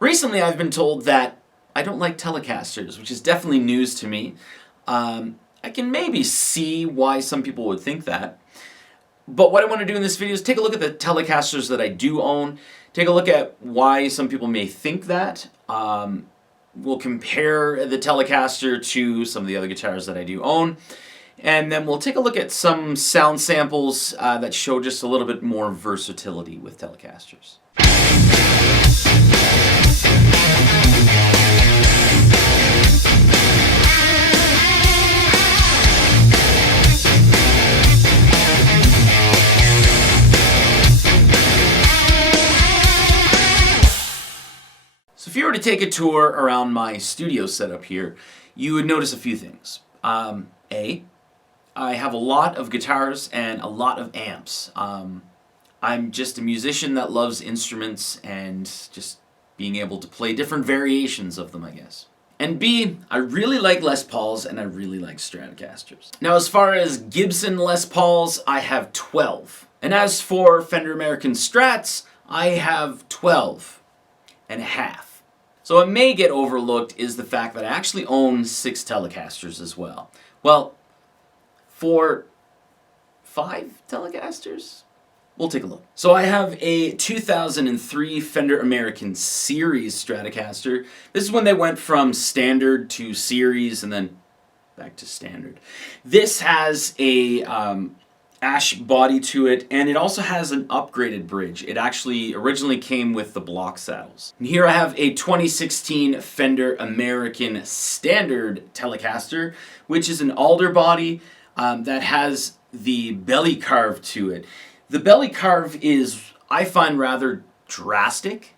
Recently I've been told that I don't like Telecasters, which is definitely news to me. I can maybe see why some people would think that. But what I want to do in this video is take a look at the Telecasters that I do own, take a look at why some people may think that. We'll compare the Telecaster to some of the other guitars that I do own. And then we'll take a look at some sound samples that show just a little bit more versatility with Telecasters. So if you were to take a tour around my studio setup here, you would notice a few things. A, I have a lot of guitars and a lot of amps. I'm just a musician that loves instruments and just being able to play different variations of them, I guess. And B, I really like Les Pauls and I really like Stratocasters. Now as far as Gibson Les Pauls, I have 12. And as for Fender American Strats, I have 12 and a half. So what may get overlooked is the fact that I actually own 6 Telecasters as well. Well, for 5 Telecasters? We'll take a look. So I have a 2003 Fender American Series Stratocaster. This is when they went from standard to series and then back to standard. This has a ash body to it, and it also has an upgraded bridge. It actually originally came with the block saddles. And here I have a 2016 Fender American Standard Telecaster, which is an alder body that has the belly carve to it. The belly carve is, I find, rather drastic.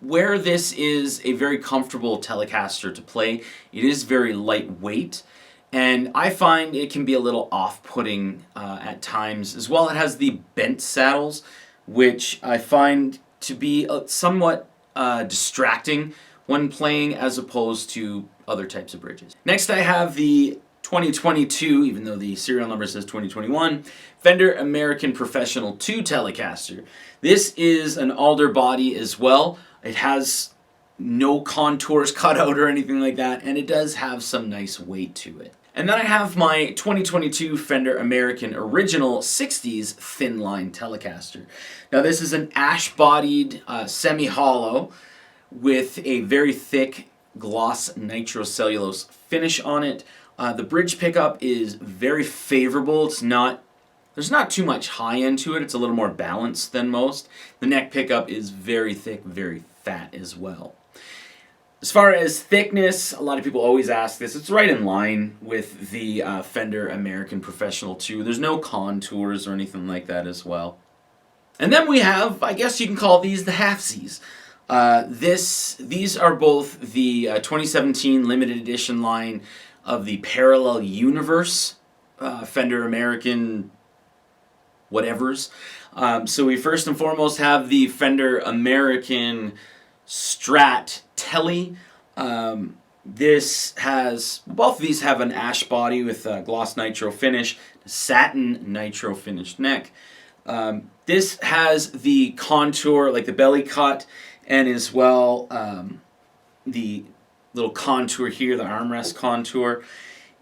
Where this is a very comfortable Telecaster to play, it is very lightweight. And I find it can be a little off-putting at times. As well, it has the bent saddles, which I find to be somewhat distracting when playing as opposed to other types of bridges. Next I have the 2022, even though the serial number says 2021, Fender American Professional 2 Telecaster. This is an alder body as well. It has no contours cut out or anything like that, and it does have some nice weight to it. And then I have my 2022 Fender American Original 60s Thinline Telecaster. Now this is an ash-bodied semi-hollow with a very thick gloss nitrocellulose finish on it. The bridge pickup is very favorable. There's not too much high end to it. It's a little more balanced than most. The neck pickup is very thick, very fat as well. As far as thickness, a lot of people always ask this. It's right in line with the Fender American Professional 2. There's no contours or anything like that as well. And then we have, I guess you can call these the halfsies. These are both the 2017 limited edition line of the Parallel Universe Fender American whatevers. So we first and foremost have the Fender American Strat Tele. Both of these have an ash body with a gloss nitro finish, satin nitro finished neck. This has the contour, like the belly cut, and as well the little contour here, the armrest contour.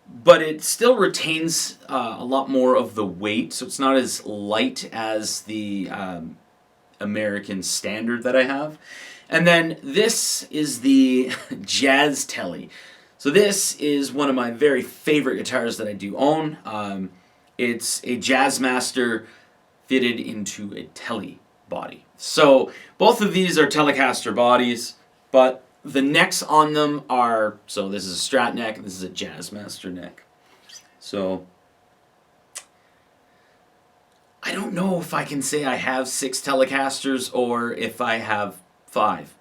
But it still retains a lot more of the weight, so it's not as light as the American Standard that I have. And then this is the Jazz Tele. So this is one of my very favorite guitars that I do own. It's a Jazzmaster fitted into a Tele body. So both of these are Telecaster bodies, but the necks on them are, so this is a Strat neck, this is a Jazzmaster neck. So I don't know if I can say I have 6 Telecasters or if I have 5.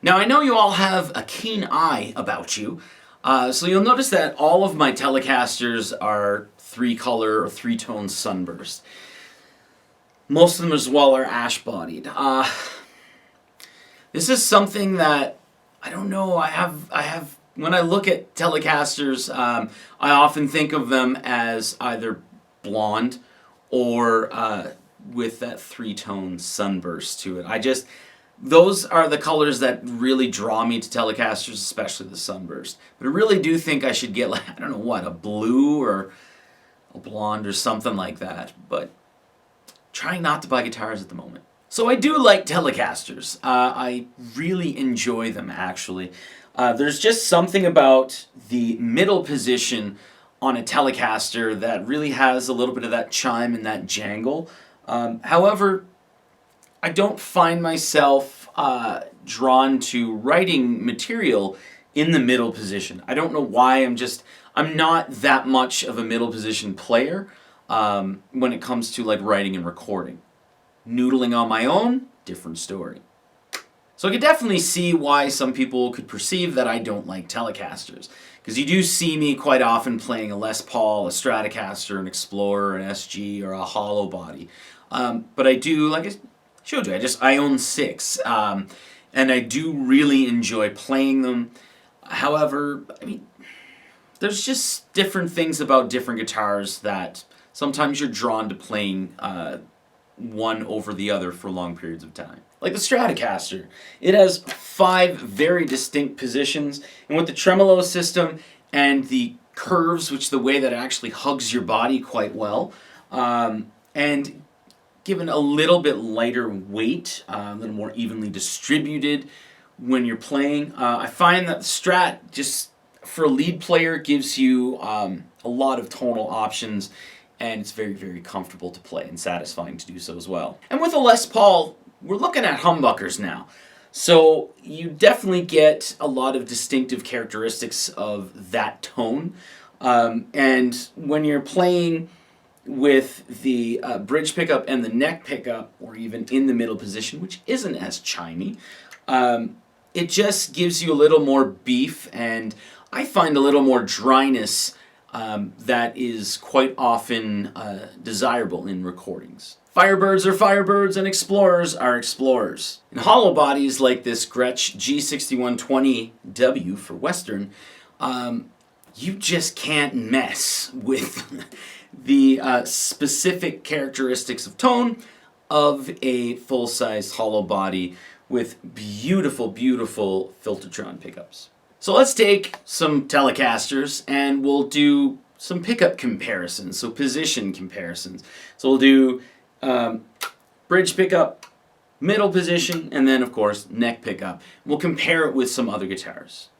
Now I know you all have a keen eye about you, so you'll notice that all of my Telecasters are 3-color or 3-tone sunburst. Most of them as well are ash-bodied. This is something that I don't know. I have. When I look at Telecasters, I often think of them as either blonde or with that 3-tone sunburst to it. Those are the colors that really draw me to Telecasters, especially the Sunburst. But I really do think I should get, like, I don't know what, a blue or a blonde or something like that. But trying not to buy guitars at the moment. So I do like Telecasters. I really enjoy them, actually. There's just something about the middle position on a Telecaster that really has a little bit of that chime and that jangle. However, I don't find myself drawn to writing material in the middle position. I don't know why. I'm not that much of a middle position player when it comes to like writing and recording. Noodling on my own, different story. So I could definitely see why some people could perceive that I don't like Telecasters. Because you do see me quite often playing a Les Paul, a Stratocaster, an Explorer, an SG, or a hollow body. But I do, like I showed you, I own 6. And I do really enjoy playing them. However, I mean, there's just different things about different guitars that sometimes you're drawn to playing one over the other for long periods of time. Like the Stratocaster. It has 5 very distinct positions, and with the tremolo system and the curves, which the way that it actually hugs your body quite well, and given a little bit lighter weight, a little more evenly distributed when you're playing, I find that the Strat just, for a lead player, gives you a lot of tonal options, and it's very, very comfortable to play and satisfying to do so as well. And with a Les Paul, we're looking at humbuckers now. So you definitely get a lot of distinctive characteristics of that tone. And when you're playing with the bridge pickup and the neck pickup, or even in the middle position, which isn't as chimey, it just gives you a little more beef, and I find a little more dryness that is quite often desirable in recordings. Firebirds are Firebirds and Explorers are Explorers. In hollow bodies like this Gretsch G6120W for Western, you just can't mess with the specific characteristics of tone of a full-size hollow body with beautiful, beautiful Filtertron pickups. So let's take some Telecasters and we'll do some pickup comparisons, so position comparisons. So we'll do bridge pickup, middle position, and then of course neck pickup. We'll compare it with some other guitars.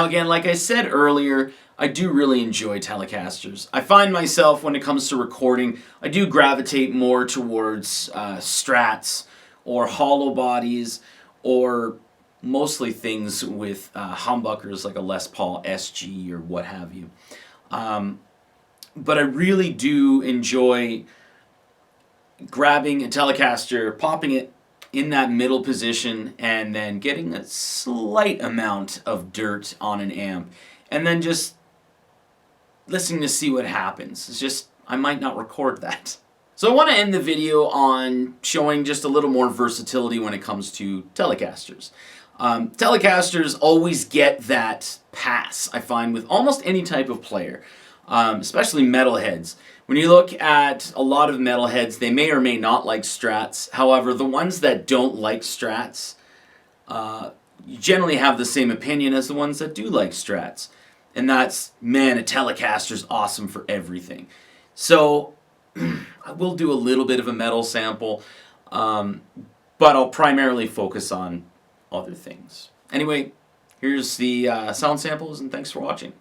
Now again, like I said earlier, I do really enjoy Telecasters. I find myself, when it comes to recording, I do gravitate more towards Strats or hollow bodies, or mostly things with humbuckers like a Les Paul SG or what have you. But I really do enjoy grabbing a Telecaster, popping it in that middle position, and then getting a slight amount of dirt on an amp, and then just listening to see what happens. It's just, I might not record that. So I want to end the video on showing just a little more versatility when it comes to Telecasters. Telecasters always get that pass, I find, with almost any type of player, especially metalheads. When you look at a lot of metalheads, they may or may not like Strats. However, the ones that don't like Strats, you generally have the same opinion as the ones that do like Strats. And that's, man, a Telecaster's awesome for everything. So I will do a little bit of a metal sample, but I'll primarily focus on other things. Anyway, here's the sound samples, and thanks for watching.